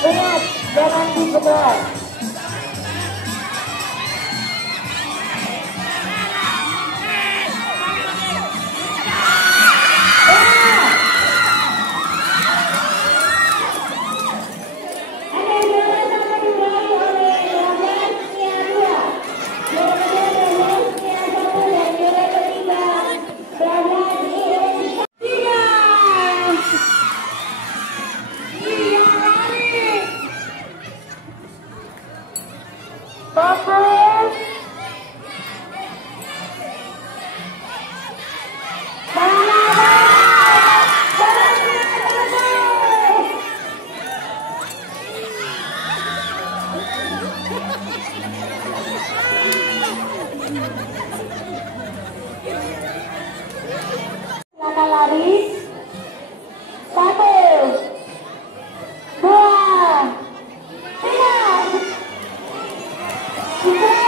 Ingat, jangan disebar. Lari 1, 2, 3.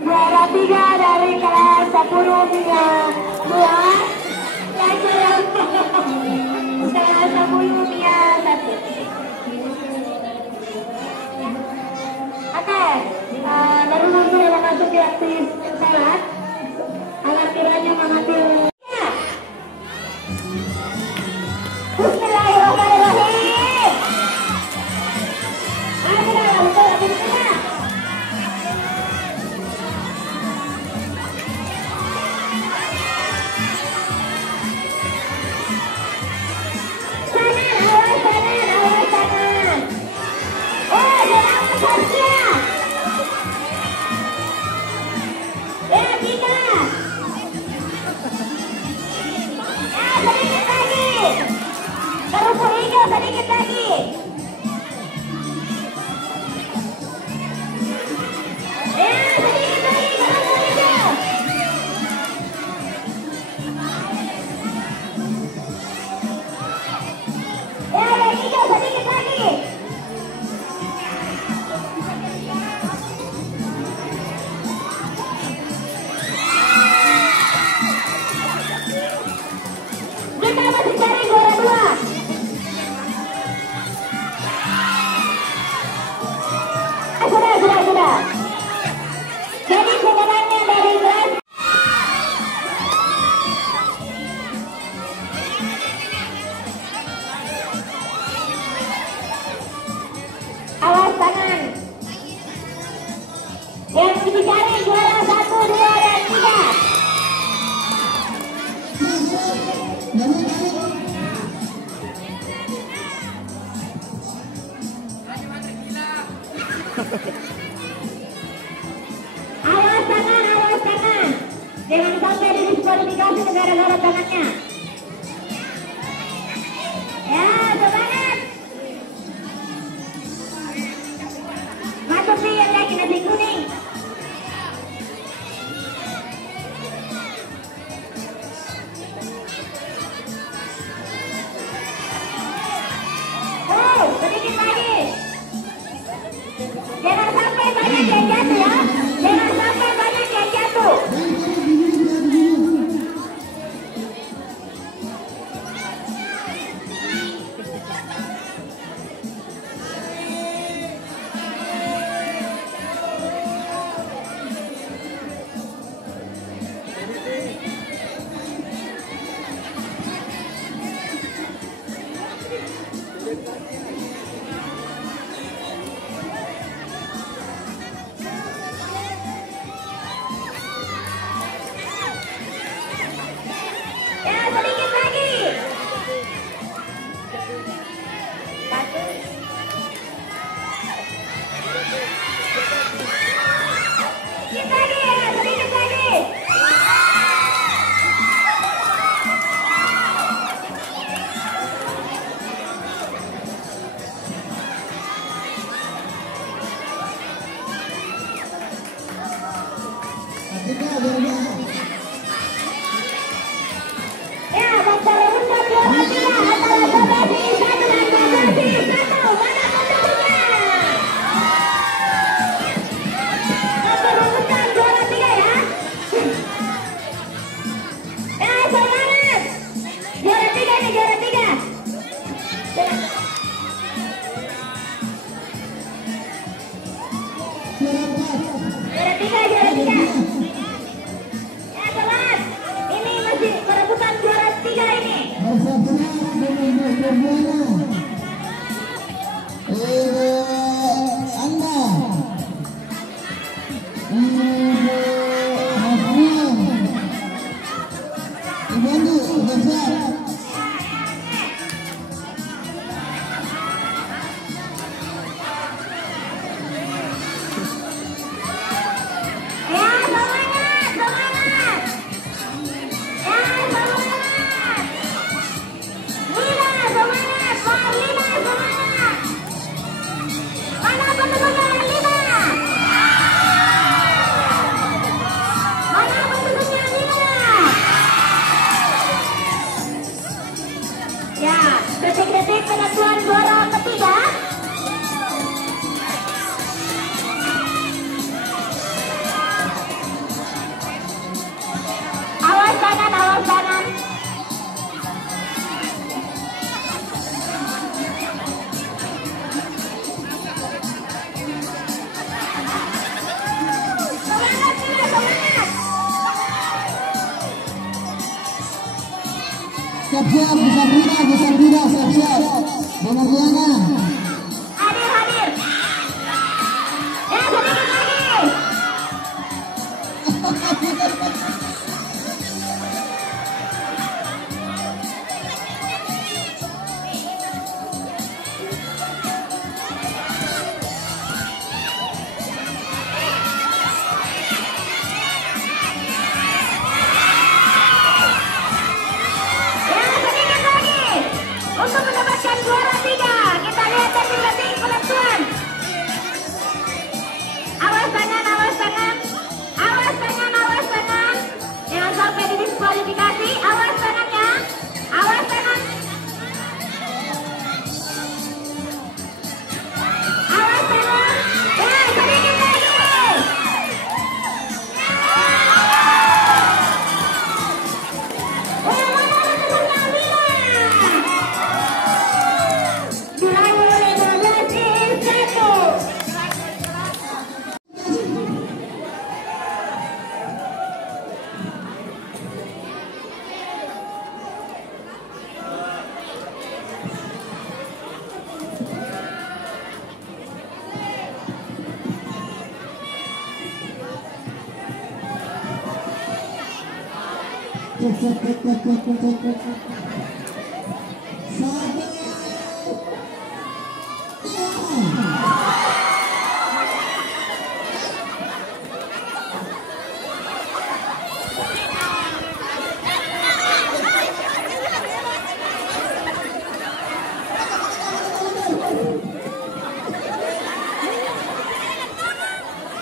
Juara 3 dari kelas 10 hingga 2 pelajaran kelas 10 hingga 1. Oke, baru nanti memasuki waktu sholat. Anak kiranya mengambil. Bismillahirrahmanirrahim. Sedikit lagi. Ya, sedikit lagi. Ya, yang hijau sedikit lagi. Kita masih cari juara 2. Sudah. Jadi sebenarnya dari kelas awas tangan. Yang dicari juara 1, 2, dan 3. Awas tangan. Jangan sampai didiskualifikasi gara-gara tangannya. Ya, semangat. Masuk nih yang lagi nasi kuning. Oh, sedikit lagi. Jangan sampai banyak yang jatuh ya. Jangan sampai banyak yang jatuh. Sedikit lagi. Sedikit lagi. Ya, baca untuk juara 3 antara Sobasi 1 dan Sobasi 1. Mana bentuknya? Satu rumuskan juara 3 ya. Ya, semangat. Juara 3, juara 3. Ya teman, ini masih perebutan juara 3 ini. Detik-detik penentuan juara ketiga. Awas kanan, awas kanan. Semangat, semangat. Siap-siap, bisa berubah, siap-siap. Nomor Diana. Hadir. Ya, sedikit lagi. Untuk mendapatkan juara 3, kita lihat detik-detik penentuan. Awas tangan, awas tangan. Awas tangan, awas tangan. Jangan sampai didiskualifikasi. Awas tangannya. Awas tangan. Awas tangan. Ya, sedikit lagi.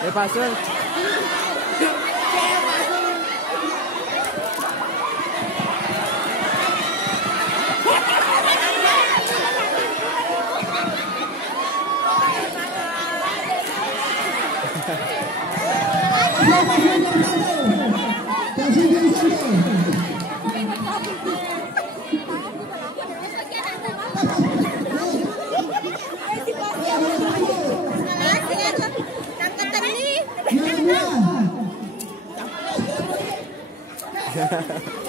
Pak Sun. Yeah.